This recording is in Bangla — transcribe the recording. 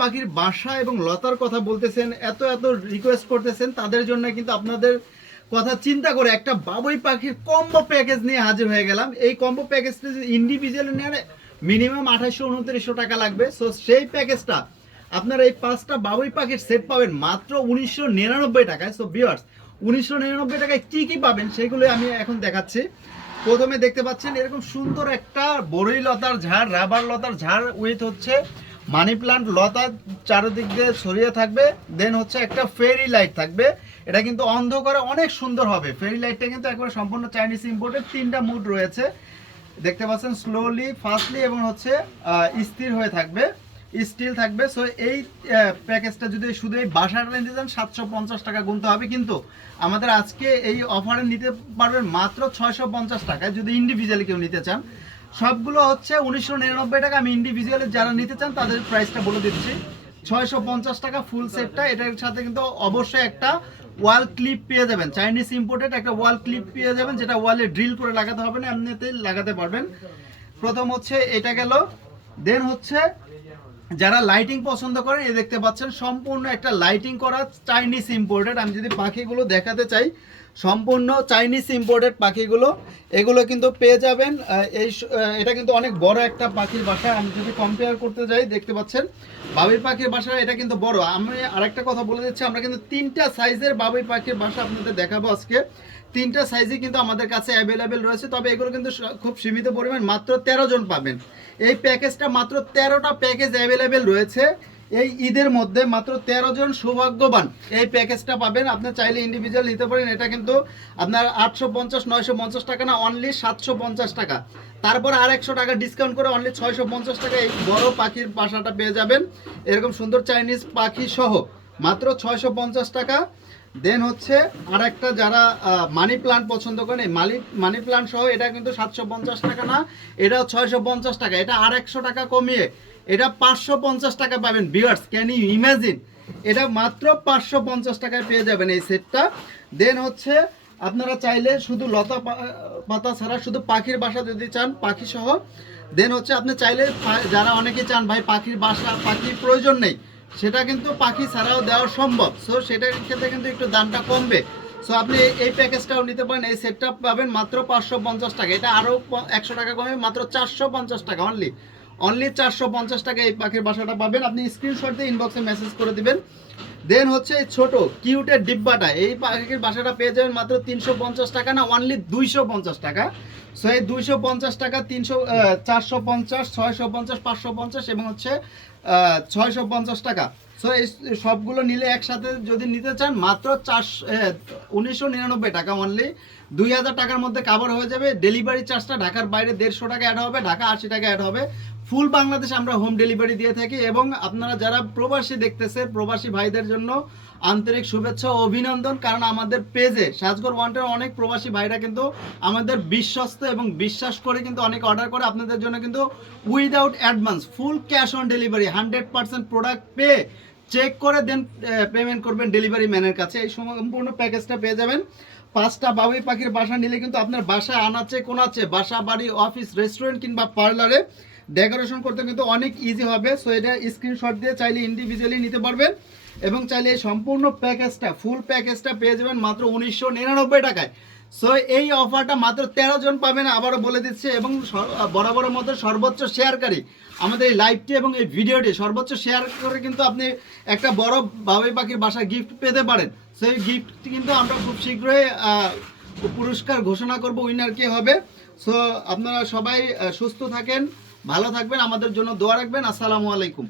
পাখির বাসা এবং লতার কথা বলতেছেন, এত এত রিকোয়েস্ট করতেছেন, তাদের জন্য কিন্তু আপনাদের কথা চিন্তা করে একটা বাবুই পাখির কম্বো প্যাকেজ নিয়ে হাজির হয়ে গেলাম। এই কম্বো প্যাকেজটা ইন্ডিভিজুয়ালি মিনিমাম আঠাশশো উনত্রিশশো টাকা লাগবে। সো সেই প্যাকেজটা আপনারা এই পাঁচটা বাবুই পাখির সেট পাবেন মাত্র উনিশশো নিরানব্বই টাকায়। সো বিয়ার্স উনিশশো নিরানব্বই টাকায় কী কী পাবেন সেগুলো আমি এখন দেখাচ্ছি। প্রথমে দেখতে পাচ্ছেন এরকম সুন্দর একটা বড়ই লতার ঝাড়, রাবার লতার ঝাড় উইথ হচ্ছে মানি প্লান্ট লতা চারিদিক দিয়ে ছড়িয়ে থাকবে দেন হচ্ছে একটা ফেরি লাইট থাকবে। এটা কিন্তু অন্ধকারে অনেক সুন্দর হবে। ফেরি লাইটটা কিন্তু একবারে সম্পূর্ণ চাইনিজ ইম্পোর্টের তিনটা মুড রয়েছে। দেখতে পাচ্ছেন স্লোলি ফাস্টলি এবং হচ্ছে স্থির হয়ে থাকবে। স্টিল থাকবে। সো এই প্যাকেজটা যদি শুধু এই বাসাটা নিতে চান, সাতশো পঞ্চাশ টাকা গুনতে হবে। কিন্তু আমাদের আজকে এই অফারে নিতে পারবেন মাত্র ছয়শো পঞ্চাশ টাকায়, যদি ইন্ডিভিজুয়ালি কেউ নিতে চান। সবগুলো হচ্ছে উনিশশো নিরানব্বই টাকা। আমি ইন্ডিভিজুয়ালি যারা নিতে চান, তাদের প্রাইসটা বলে দিচ্ছি। ছয়শো পঞ্চাশ টাকা ফুল সেটটা এটার সাথে কিন্তু অবশ্যই একটা ওয়াল ক্লিপ পেয়ে যাবেন। চাইনিজ ইম্পোর্টেড একটা ওয়াল ক্লিপ পেয়ে যাবেন, যেটা ওয়ালে ড্রিল করে লাগাতে হবে না, এমনিতেই লাগাতে পারবেন। প্রথম হচ্ছে এটা গেল দেন হচ্ছে যারা লাইটিং পছন্দ করেন এ দেখতে পাচ্ছেন, সম্পূর্ণ একটা লাইটিং করা চাইনিজ ইম্পোর্টেড আমি যদি পাখিগুলো দেখাতে চাই সম্পূর্ণ চাইনিজ ইম্পোর্টেড পাখিগুলো, এগুলো কিন্তু পেয়ে যাবেন এই এটা কিন্তু অনেক বড় একটা পাখির বাসা। আমি যদি কম্পেয়ার করতে যাই, দেখতে পাচ্ছেন বাবুই পাখির বাসা এটা কিন্তু বড়। আমি আরেকটা কথা বলে দিচ্ছি, আমরা কিন্তু তিনটা সাইজের বাবুই পাখির বাসা আপনাদের দেখাবো আজকে। তিনটা সাইজই কিন্তু আমাদের কাছে অ্যাভেলেবেল রয়েছে, তবে এগুলো কিন্তু খুব সীমিত পরিমাণ, মাত্র তেরো জন পাবেন। এই প্যাকেজটা মাত্র তেরোটা প্যাকেজ অ্যাভেলেবেল রয়েছে। এই ঈদের মধ্যে মাত্র তেরো জন সৌভাগ্যবান এই প্যাকেজটা পাবেন। আপনি চাইলে ইন্ডিভিজুয়াল নিতে পারেন। এটা কিন্তু আপনার আটশো পঞ্চাশ, নয়শো পঞ্চাশ টাকা না অনলি সাতশো পঞ্চাশ টাকা। তারপর আর একশো টাকা ডিসকাউন্ট করে অনলি ছয়শো পঞ্চাশ টাকা এই বড় পাখির বাসাটা পেয়ে যাবেন। এরকম সুন্দর চাইনিজ পাখি সহ মাত্র ছয়শো পঞ্চাশ টাকা। দেন হচ্ছে আর একটা যারা মানি প্লান্ট পছন্দ করেন, এই মানি মানি প্লান্ট সহ এটা কিন্তু সাতশো পঞ্চাশ টাকা না, এটাও ছয়শো পঞ্চাশ টাকা। এটা আর একশো টাকা কমিয়ে এটা পাঁচশো পঞ্চাশ টাকা পাবেন বিয়ার্স ক্যান ইউ ইমাজিন এটা মাত্র পাঁচশো পঞ্চাশ টাকায় পেয়ে যাবেন এই সেটটা দেন হচ্ছে, আপনারা চাইলে শুধু লতা পাতা ছাড়া শুধু পাখির বাসা যদি চান, পাখি সহ। দেন হচ্ছে, আপনি চাইলে যারা অনেকে চান, ভাই, পাখির বাসা, পাখির প্রয়োজন নেই, সেটা কিন্তু পাখি ছাড়াও দেওয়া সম্ভব। সো সেটার ক্ষেত্রে কিন্তু একটু দামটা কমবে। সো আপনি এই- এই প্যাকেজটাও নিতে পারেন, এই সেটটা পাবেন মাত্র পাঁচশো পঞ্চাশ টাকা। এটা আরও একশো টাকা কমে, মাত্র চারশো পঞ্চাশ টাকা অনলি অনলি চারশো পঞ্চাশ টাকা এই পাখির বাসাটা পাবেন। আপনি স্ক্রিনশট দিয়ে ইনবক্সে মেসেজ করে দিবেন। দেন হচ্ছে ছোট কিউটের ডিব্বাটা। এই পাখির বাসাটা পেয়ে যাবেন মাত্র তিনশো পঞ্চাশ টাকা না অনলি দুইশো পঞ্চাশ টাকা। সো এই দুইশো পঞ্চাশ টাকা, তিনশো চারশো পঞ্চাশ, ছয়শো পঞ্চাশ, পাঁচশো পঞ্চাশ এবং হচ্ছে ছয়শো পঞ্চাশ টাকা। সো এই সবগুলো নিলে একসাথে যদি নিতে চান, মাত্র চারশো উনিশশো নিরানব্বই টাকা অনলি দুই হাজার টাকার মধ্যে কাভার হয়ে যাবে। ডেলিভারি চার্জটা ঢাকার বাইরে দেড়শো টাকা অ্যাড হবে, ঢাকা আশি টাকা অ্যাড হবে। ফুল বাংলাদেশ আমরা হোম ডেলিভারি দিয়ে থাকি এবং আপনারা যারা প্রবাসী দেখতেছে, প্রবাসী ভাইদের জন্য আন্তরিক শুভেচ্ছা ও অভিনন্দন, কারণ আমাদের পেজে সাজগর ওয়ান্টের অনেক প্রবাসী ভাইরা কিন্তু আমাদের বিশ্বস্ত এবং বিশ্বাস করে কিন্তু অনেক অর্ডার করে আপনাদের জন্য কিন্তু without advance, full cash on delivery, hundred percent product পেয়ে চেক করে দেন পেমেন্ট করবেন ডেলিভারি ম্যানের কাছে। এই সম্পূর্ণ প্যাকেজটা পেয়ে যাবেন। পাঁচটা বাবুই পাখির বাসা নিলে কিন্তু আপনার বাসা আনাচে, কোনাচে, বাসা, বাড়ি, অফিস, রেস্টুরেন্ট কিংবা পার্লারে ডেকোরেশন করতে কিন্তু অনেক ইজি হবে। সো এটা স্ক্রিনশট দিয়ে চাইলে ইন্ডিভিজুয়ালি নিতে পারবেন এবং চাইলে এই সম্পূর্ণ প্যাকেজটা ফুল প্যাকেজটা পেয়ে যাবেন মাত্র উনিশশো নিরানব্বই টাকায়। সো এই অফারটা মাত্র তেরো জন পাবেন আবারও বলে দিচ্ছে এবং বরাবরের মতো সর্বোচ্চ শেয়ারকারী। আমাদের এই লাইভটি এবং এই ভিডিওটি সর্বোচ্চ শেয়ার করে কিন্তু আপনি একটা বড় বাবুই পাখির বাসা গিফট পেতে পারেন। সেই গিফটটি কিন্তু আমরা খুব শীঘ্রই পুরস্কার ঘোষণা করব উইনার কে হবে। সো আপনারা সবাই সুস্থ থাকেন। ভালো থাকবেন আমাদের জন্য দোয়া রাখবেন। আসসালামু আলাইকুম।